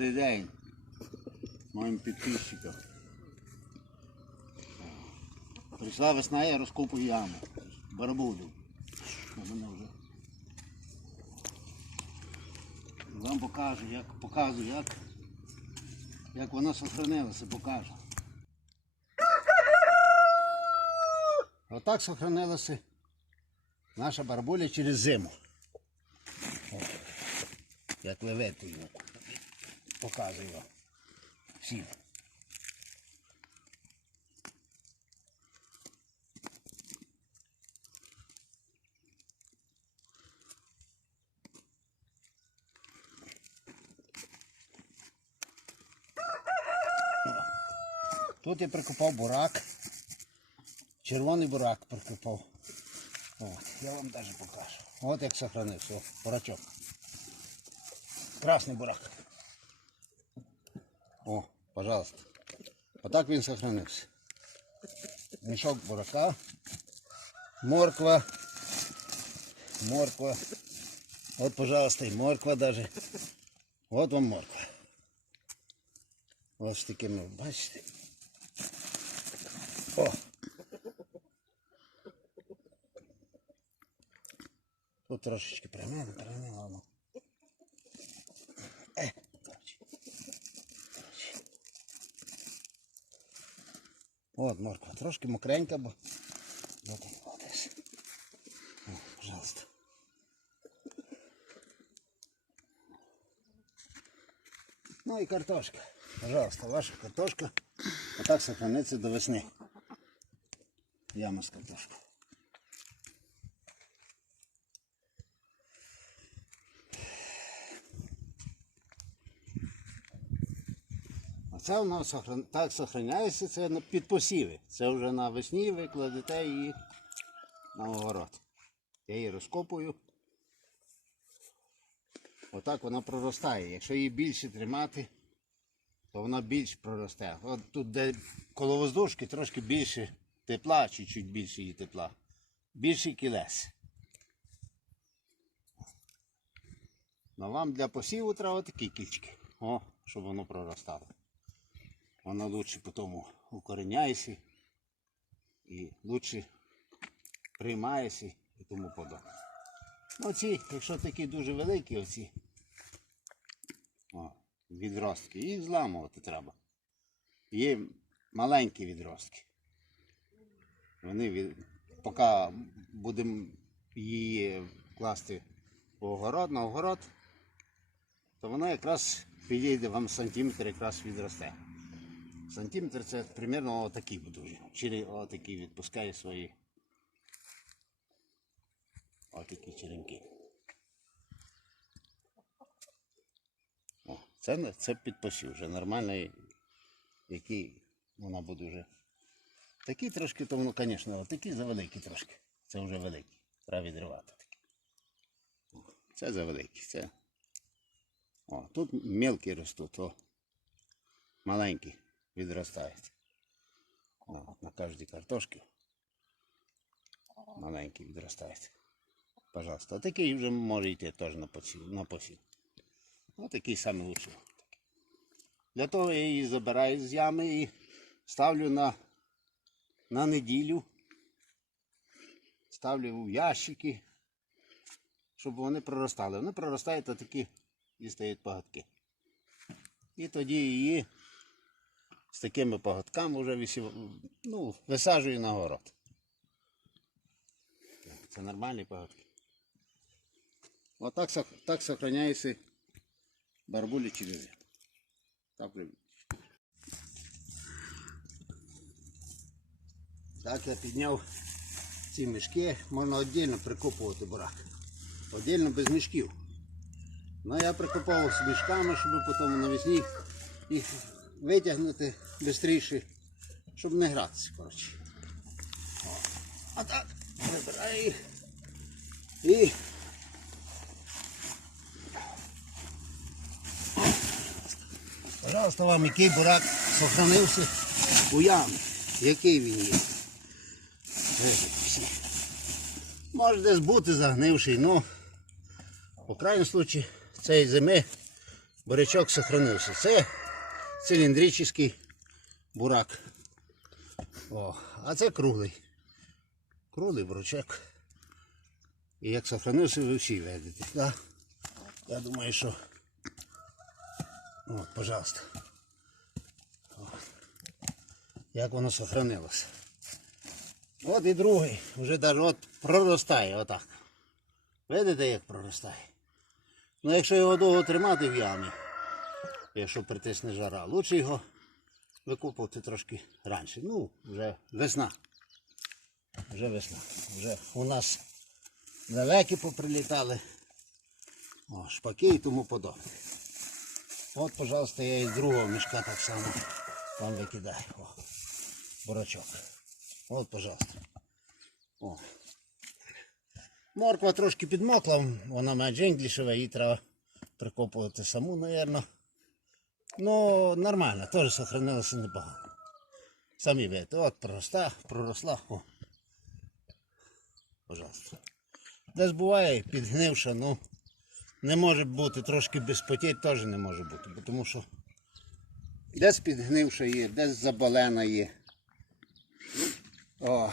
Добрий день моїм підписчикам. Прийшла весна, я розкопую яму. Барабуду. Вам покажу, як показую, як, як вона сохранилася, покажу. Отак сохранилася наша барабуля через зиму. Як ви видите його. Показую. Всім. Тут я прикопав бурак. Червоний бурак прикопав. От, я вам навіть покажу. От як сохранився. Бурачок. Красний бурак. О, пожалуйста. Отак він сохранився. Мішок бурака. Морква. Морква. От, пожалуйста, і морква даже. От вам морква. Ось такими, бачите. О! Тут трошечки примили, примили От морква, трошки мокренька, бо от і ходиш. О, пожалуйста. Ну і картошка. Пожалуйста, ваша картошка. Отак сохраниться до весни. Яма з картошкою. Це воно так сохраняється, це на підпосіви. Це вже навесні ви кладете її на огород. Я її розкопую. Отак вона проростає. Якщо її більше тримати, то вона більш проросте. От тут, де коло воздушки, трошки більше тепла, чуть-чуть більше її тепла. Більший кілес. Ну вам для посіву треба такі кільчики. О, щоб воно проростало. Воно лучше потім укореняється і лучше приймається і тому подобне. Ну ці, якщо такі дуже великі, оці о, відростки, їх зламувати треба. Є маленькі відростки. Вони від... поки будемо її класти в огород, на огород, то вона якраз підійде вам сантиметр якраз відросте. Сантиметр це примерно отакі будуть. Через отакі відпускає свої отакі черенки. О, це, це підпосів вже нормальний, який вона буде вже. Такі трошки, то воно, звісно, такі завеликі трошки. Це вже великі. Треба відривати такі. Це завеликі. Це. О, тут мелкі ростуть, о. Маленькі відростають. На кожній картошці. Маленькі відростають. Пожалуйста. А такий вже може йти теж на посів. На посів. Ось такий самий лучший. Для того я її забираю з ями і ставлю на, на неділю. Ставлю в ящики, щоб вони проростали. Вони проростають а такі і стають пагатки. І тоді її з такими паготками вже висів, ну, висаджую на город. Це нормальні паготки. Отак сох- так сохраняється барбулі через. Так. Так я підняв ці мішки, можна віддільно прикопувати бурак. Віддільно без мішків. Ну я прикопав з мішками, щоб потім навесні їх витягнути швидше, щоб не гратися, коротше. А так, вибираю. І Пожалуйста, вам який бурак сохранився у ямі. Який він є. Може десь бути загнивший, ну, по крайньому случаї цієї зими бурячок сохранився. Це циліндричний бурак. О, а це круглий. Круглий бурячок. І як сохранився, ви всі видите. Да? Я думаю, що. От, пожалуйста. Як воно сохранилося. От і другий. Вже навіть от проростає отак. Видите, як проростає? Ну якщо його довго тримати в ямі, якщо притисне жара, лучше його викопувати трошки раніше. Ну, вже весна. Вже весна. Вже у нас далекі поприлітали. О, шпаки і тому подобне. От, пожалуйста, я із другого мішка так само вам викидаю. О, бурачок. От, пожалуйста. О. Морква трошки підмокла, вона має дженглішева, її треба прикопувати саму, мабуть. Ну, нормально, теж сохранилося непогано. Самі видите, от проросла, проросла. Пожалуйста. Десь буває підгнивша, ну не може бути трошки без потєть теж не може бути, бо тому що десь підгнивша є, десь заболена є. О,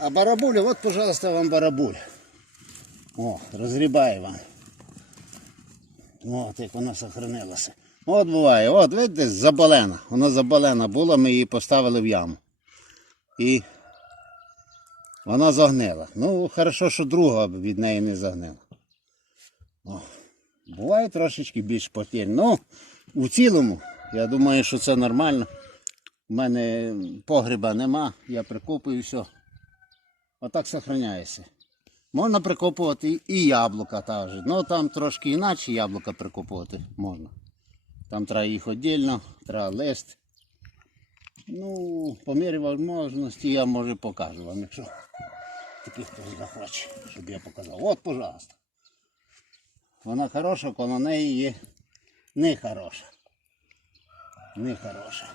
а барабуля, от, пожалуйста, вам барабуля. О, розгрібає вам. От як вона сохранилася. От буває, от видите, заболена. Вона заболена була, ми її поставили в яму. І вона загнила. Ну, хорошо, що друга від неї не загнила. О, буває трошечки більш потерь. Ну, у цілому, я думаю, що це нормально. У мене погреба нема, я прикопую все. Отак сохраняється. Можна прикопувати і яблука також. Ну там трошки інакше яблука прикопувати можна. Там треба їх віддільно, треба лист. Ну, по мірі можливості я може покажу вам, якщо таких хтось захоче, щоб я показав. От, пожалуйста. Вона хороша, коло неї є не хороша. Не хороша.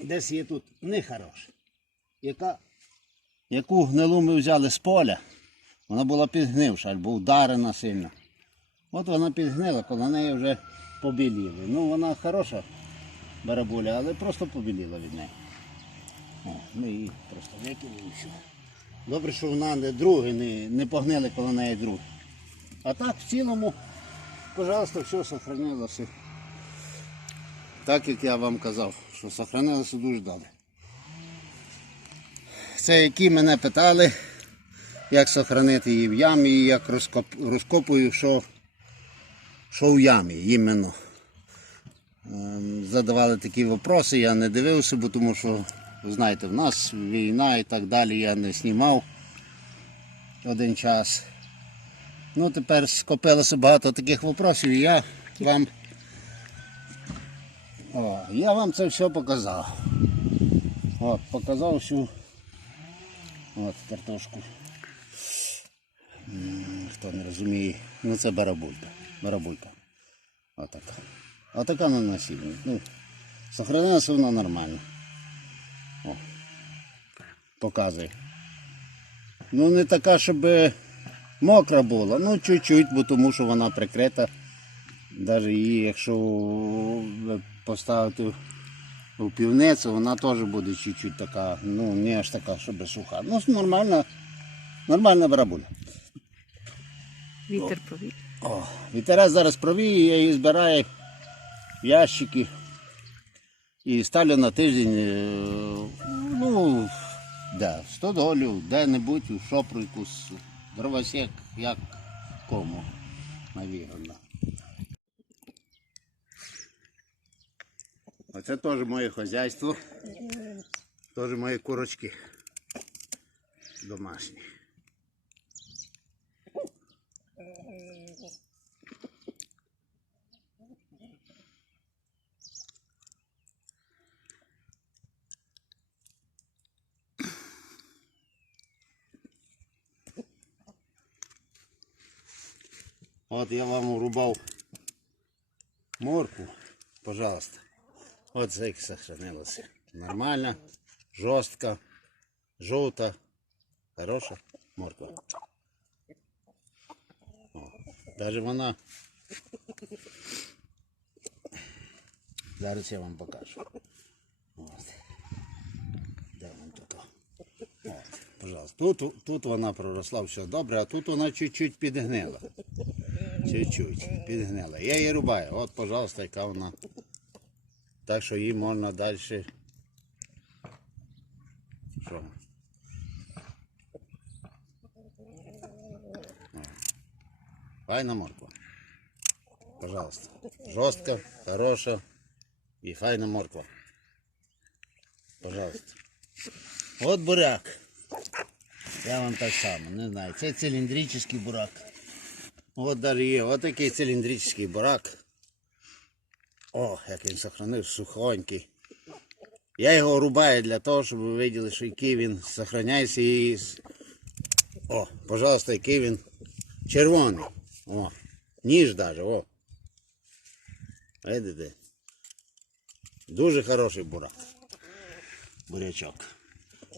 Десь є тут не хороша. Яка яку гнилу ми взяли з поля, вона була підгнивша або ударена сильно. От вона підгнила, коло неї вже побіліли. Ну вона хороша барабуля, але просто побіліла від неї. О, ми її просто викинули і все. Добре, що вона не другі, не, не погнили коло неї другі. А так в цілому, пожалуйста, все сохранилося. Так як я вам казав, що сохранилося дуже добре. Це які мене питали, як сохранити її в ямі як розкоп, розкопую, що, що в ямі іменно. Ем, Задавали такі питання, я не дивився, бо тому що, знаєте, в нас війна і так далі, я не знімав один час. Ну, тепер скопилося багато таких питань, і я вам, о, я вам це все показав. От, показав всю От картошку. Хто не розуміє, ну це барабулька. Барабулька. Отака. Отака на насіння. Ну, сохранилася вона нормально. О. Показує. Ну не така, щоб мокра була, ну чуть-чуть, бо тому що вона прикрита. Навіть її, якщо поставити у півницю, вона теж буде чуть-чуть така, ну не аж така, щоб суха. Ну, нормальна, нормальна барабуля. Вітер повітря. О, вітерець зараз провіє, я її збираю в ящики і ставлю на тиждень, е, ну, де, в стодолю, де-небудь, у шопру якусь, дровосек, як кому, навірно. Оце теж моє хазяйство, теж мої курочки домашні. От я вам урубав морку, пожалуйста. От як сохранилося. Нормально, жорстка, жовта, хороша морква. Даже вона Зараз я вам покажу. От. Де вон тут? От, пожалуйста. Тут, тут вона проросла все добре, а тут вона чуть-чуть підгнила. Чуть-чуть підгнила. Я її рубаю. От, пожалуйста, яка вона. Так що її можна далі. Що? Файна морква. Пожалуйста. Жорстка, хороша і файна морква. Пожалуйста. От буряк. Я вам так само, не знаю. Це циліндричний бурак. От далі є, от такий циліндричний бурак. О, як він сохранив, сухонький. Я його рубаю для того, щоб ви виділи, що який він сохраняється і. О, пожалуйста, який він червоний. О, ніж даже, о. Видите? Дуже хороший бурак. Бурячок.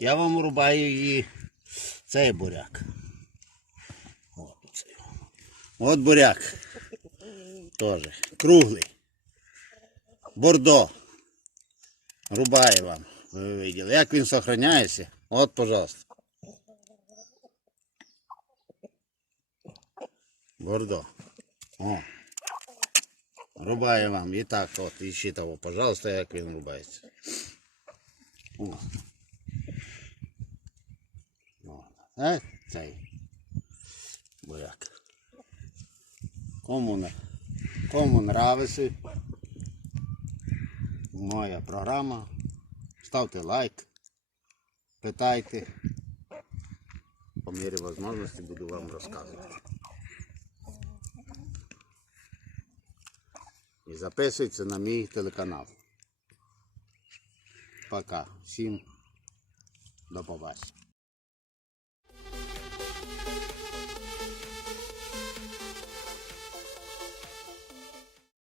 Я вам рубаю її цей буряк. От, цей. От буряк. Тоже. Круглий. Бордо. Рубаю вам. Ви виділи. Як він сохраняється? От, пожалуйста. Бордо. О. Рубаю вам. І так, от, іщи того, пожалуйста, як він рубається. О. О. Е, цей буряк. Кому, кому нравиться моя програма, ставте лайк, питайте. По мірі можливості буду вам розказувати. І записується на мій телеканал. Пока. Всім до побачення.